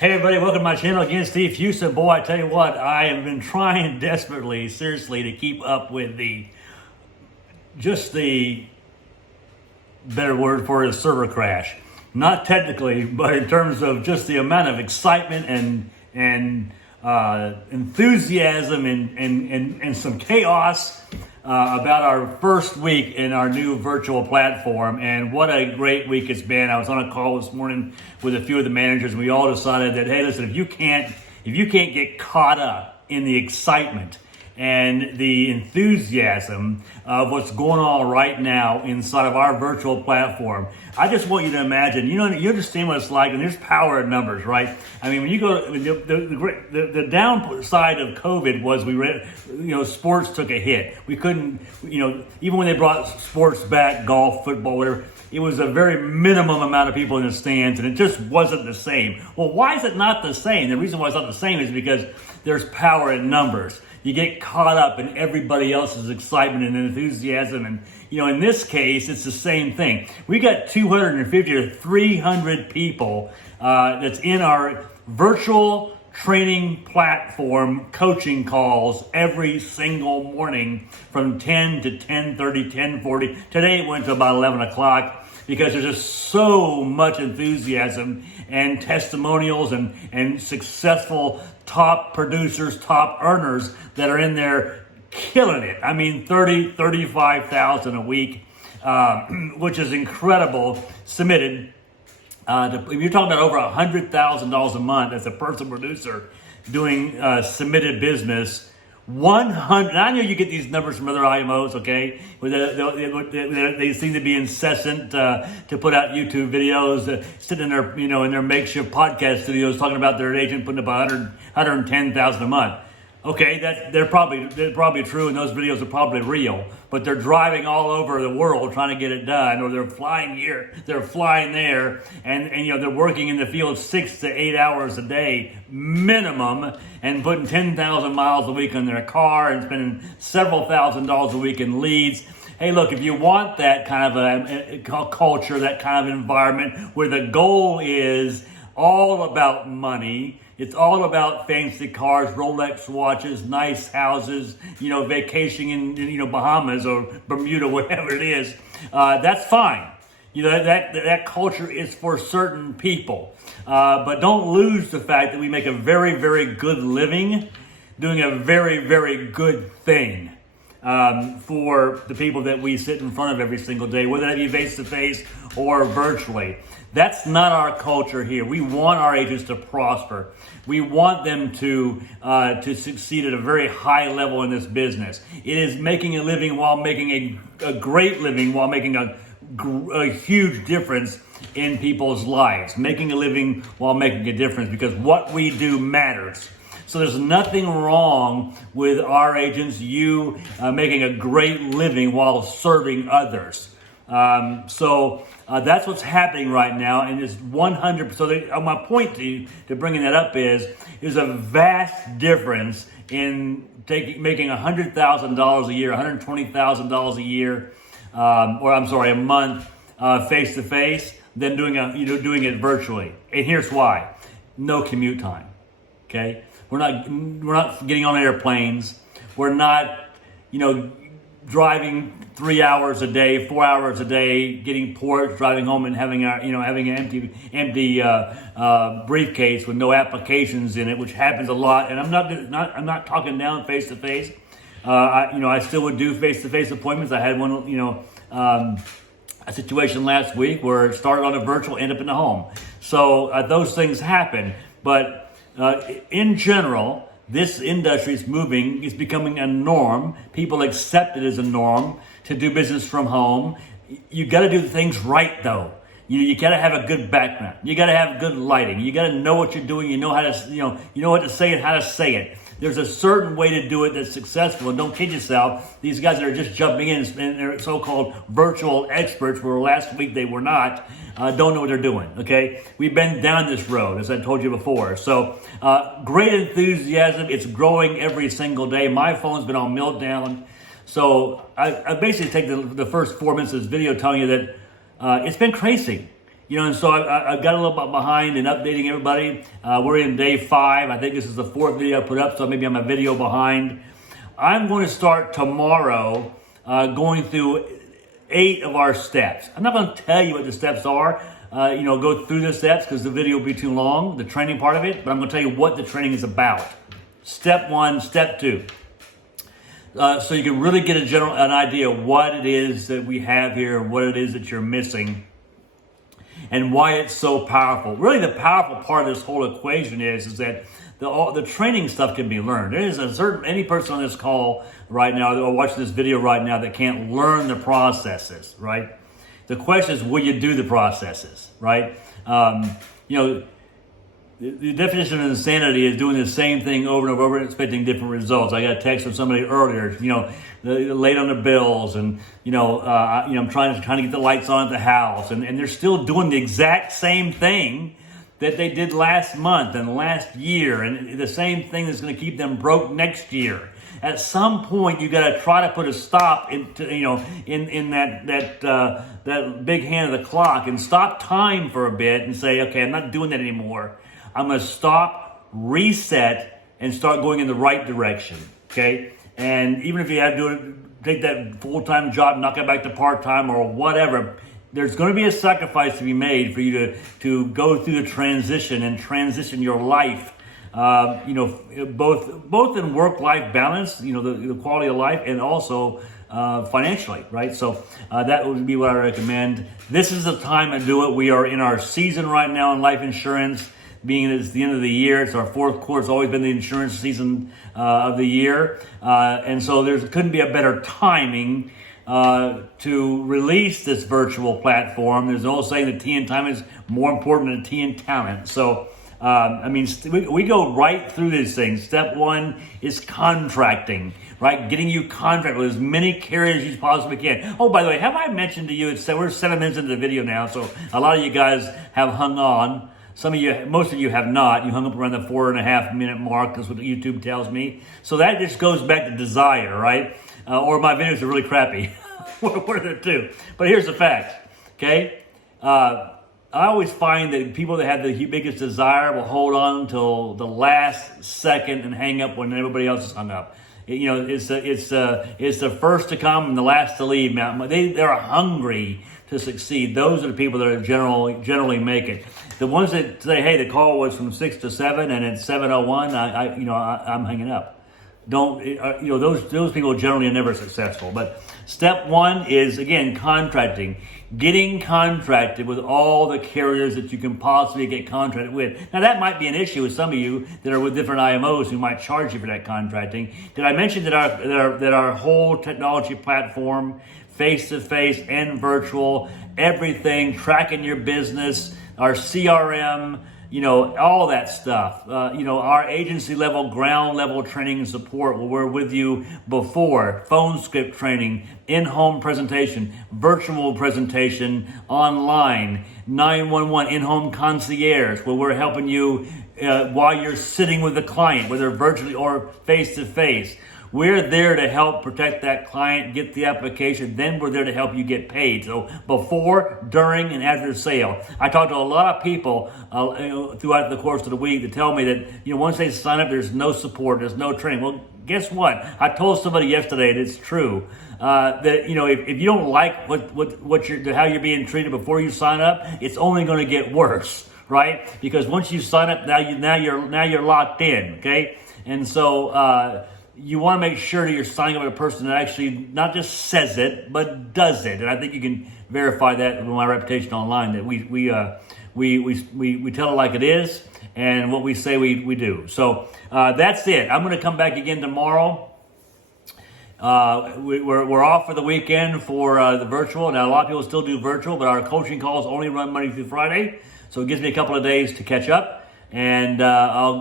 Hey everybody, welcome to my channel again. Steve Houston. Boy, I tell you what, I have been trying desperately, seriously, to keep up with the better word for it is server crash. Not technically, but in terms of just the amount of excitement and enthusiasm and some chaos about our first week in our new virtual platform. And what a great week it's been. I was on a call this morning with a few of the managers, and we all decided that, hey, listen, if you can't get caught up in the excitement and the enthusiasm of what's going on right now inside of our virtual platform, I just want you to imagine, you understand what it's like, and there's power in numbers, right? I mean, when you go, the downside of COVID was sports took a hit. We couldn't, even when they brought sports back, golf, football, whatever, it was a very minimum amount of people in the stands, and it just wasn't the same. Well, why is it not the same? The reason why it's not the same is because there's power in numbers. You get caught up in everybody else's excitement and enthusiasm. And, in this case, it's the same thing. We got 250 to 300 people that's in our virtual training platform coaching calls every single morning from 10 to 10:30, 10:40. Today it went to about 11 o'clock because there's just so much enthusiasm and testimonials and successful top producers, top earners that are in there killing it. I mean, 35,000 a week, which is incredible, submitted. If you're talking about over $100,000 a month as a personal producer doing submitted business, 100. I know you get these numbers from other IMOs, okay? They seem to be incessant to put out YouTube videos, sitting in their, in their makeshift podcast studios talking about their agent putting up 110,000 a month. Okay, they're probably true, and those videos are probably real. But they're driving all over the world trying to get it done, or they're flying here, they're flying there, and they're working in the field 6 to 8 hours a day minimum, and putting 10,000 miles a week on their car and spending several $1,000s a week in leads. Hey, look, if you want that kind of a culture, that kind of environment where the goal is all about money, it's all about fancy cars, Rolex watches, nice houses, vacationing in, Bahamas or Bermuda, whatever it is. That's fine. That culture is for certain people. But don't lose the fact that we make a very, very good living doing a very, very good thing for the people that we sit in front of every single day, whether that be face-to-face or virtually. That's not our culture here. We want our agents to prosper. We want them to succeed at a very high level in this business. It is making a living while making a great living, while making a huge difference in people's lives. Making a living while making a difference, because what we do matters. So there's nothing wrong with our agents, making a great living while serving others. So that's what's happening right now, and it's 100%. So my point to bringing that up is there's a vast difference in making $100,000 a year, $120,000 a year, a month, face to face, than doing it virtually. And here's why: no commute time. Okay, we're not getting on airplanes. We're not, driving 3 hours a day, 4 hours a day, getting ports, driving home and having an empty briefcase with no applications in it, which happens a lot. And I'm not talking down face to face. I still would do face to face appointments. I had one, a situation last week where it started on a virtual, ended up in the home. So those things happen, but in general, this industry is moving, it's becoming a norm. People accept it as a norm to do business from home. You got to do things right, though. You got to have a good background. You got to have good lighting. You got to know what you're doing. You know how to, you know what to say and how to say it. There's a certain way to do it that's successful. And don't kid yourself. These guys that are just jumping in and they're so-called virtual experts, where last week they were not, don't know what they're doing, okay? We've been down this road, as I told you before. So great enthusiasm. It's growing every single day. My phone's been on meltdown. So I basically take the first 4 minutes of this video telling you that it's been crazy. And so I got a little bit behind in updating everybody. We're in day 5. I think this is the 4th video I put up, so maybe I'm a video behind. I'm going to start tomorrow going through 8 of our steps. I'm not going to tell you what the steps are. Go through the steps because the video will be too long, the training part of it, but I'm going to tell you what the training is about. Step 1, step 2. So you can really get an idea of what it is that we have here, what it is that you're missing, and why it's so powerful. Really, the powerful part of this whole equation is that the training stuff can be learned. There is any person on this call right now or watching this video right now that can't learn the processes, right? The question is, will you do the processes, right? The definition of insanity is doing the same thing over and over and expecting different results. I got a text from somebody earlier, they're late on their bills, and I'm trying to get the lights on at the house, and they're still doing the exact same thing that they did last month and last year, and the same thing that's going to keep them broke next year. At some point, you got to try to put a stop in that big hand of the clock and stop time for a bit and say, okay, I'm not doing that anymore. I'm going to stop, reset, and start going in the right direction, okay? And even if you have to take that full-time job, knock it back to part-time or whatever, there's going to be a sacrifice to be made for you to go through the transition and transition your life, both in work-life balance, the quality of life, and also financially, right? So that would be what I recommend. This is the time to do it. We are in our season right now in life insurance. Being it's the end of the year, it's our 4th quarter. It's always been the insurance season of the year, and so there couldn't be a better timing to release this virtual platform. There's no saying that tea and time is more important than tea and talent. So, we go right through these things. Step 1 is contracting, right? Getting you contract with as many carriers as you possibly can. Oh, by the way, have I mentioned to you, we're 7 minutes into the video now, so a lot of you guys have hung on. Most of you have not. You hung up around the 4.5 minute mark. That's what YouTube tells me. So that just goes back to desire, right? Or my videos are really crappy. One of the two. But here's the facts, okay? I always find that people that have the biggest desire will hold on until the last second and hang up when everybody else is hung up. It's the first to come and the last to leave. They're hungry to succeed. Those are the people that are generally make it. The ones that say, "Hey, the call was from 6 to 7 and it's 7:01," I'm hanging up. Those people generally are never successful. But step 1 is, again, contracting. Getting contracted with all the carriers that you can possibly get contracted with. Now, that might be an issue with some of you that are with different IMOs who might charge you for that contracting. Did I mention that our whole technology platform, face-to-face and virtual, everything, tracking your business, our CRM, all that stuff. Our agency level, ground level training and support. We're with you before. Phone script training, in-home presentation, virtual presentation, online, 911 in-home concierge, where we're helping you while you're sitting with the client, whether virtually or face-to-face. We're there to help protect that client, get the application, then we're there to help you get paid. So before, during, and after the sale. I talked to a lot of people throughout the course of the week that tell me that once they sign up, there's no support, there's no training. Well, guess what? I told somebody yesterday, and it's true, that if you don't like how you're being treated before you sign up, it's only going to get worse, right? Because once you sign up, now you're locked in, okay? And so you want to make sure that you're signing up with a person that actually not just says it, but does it. And I think you can verify that with my reputation online, that we tell it like it is, and what we say we do. So that's it. I'm going to come back again tomorrow. We're off for the weekend for the virtual. Now, a lot of people still do virtual, but our coaching calls only run Monday through Friday. So it gives me a couple of days to catch up. And I'll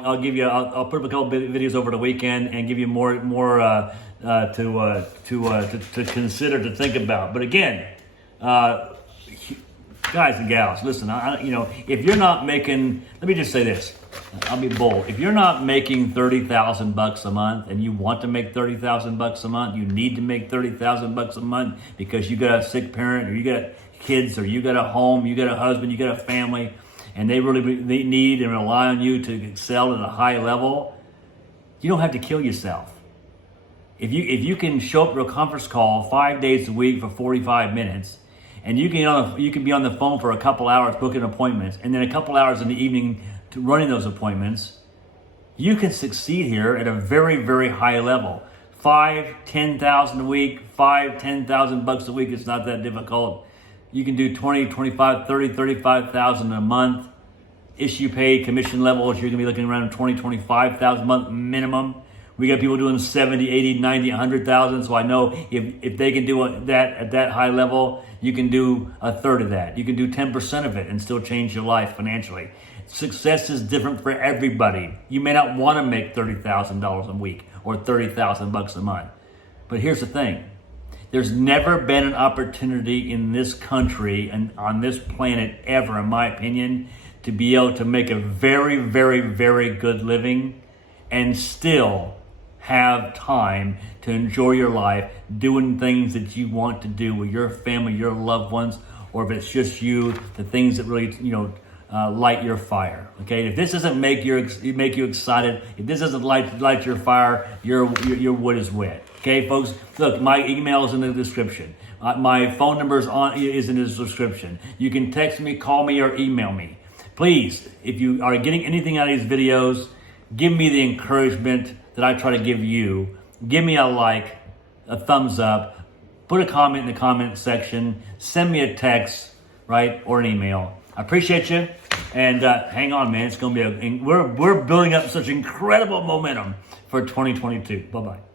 put up a couple of videos over the weekend and give you more to consider, to think about. But again, guys and gals, listen. If you're not making, let me just say this. I'll be bold. If you're not making $30,000 a month, and you want to make $30,000 a month, you need to make $30,000 a month because you got a sick parent, or you kids, or you got a home, you got a husband, you got a family, and they need and rely on you to excel at a high level, you don't have to kill yourself. If you can show up to a conference call 5 days a week for 45 minutes, and you can be on the phone for a couple hours booking appointments, and then a couple hours in the evening to running those appointments, you can succeed here at a very, very high level. 5, 10,000 a week, 5, 10,000 bucks a week. It's not that difficult. You can do 20, 25, 30, 35,000 a month. Issue paid commission levels, you're gonna be looking around 20, 25,000 a month minimum. We got people doing 70, 80, 90, 100,000. So I know if they can do that at that high level, you can do a third of that. You can do 10% of it and still change your life financially. Success is different for everybody. You may not want to make $30,000 a week or 30,000 bucks a month. But here's the thing. There's never been an opportunity in this country and on this planet ever, in my opinion, to be able to make a very, very, very good living and still have time to enjoy your life doing things that you want to do with your family, your loved ones, or if it's just you, the things that really, light your fire. Okay, if this doesn't make you excited, if this doesn't light your fire, your wood is wet. Okay, folks. Look, my email is in the description. My phone number is in the description. You can text me, call me, or email me. Please, if you are getting anything out of these videos, give me the encouragement that I try to give you. Give me a like, a thumbs up, put a comment in the comment section, send me a text, right, or an email. I appreciate you, and hang on, man. It's going to be we're building up such incredible momentum for 2022. Bye-bye.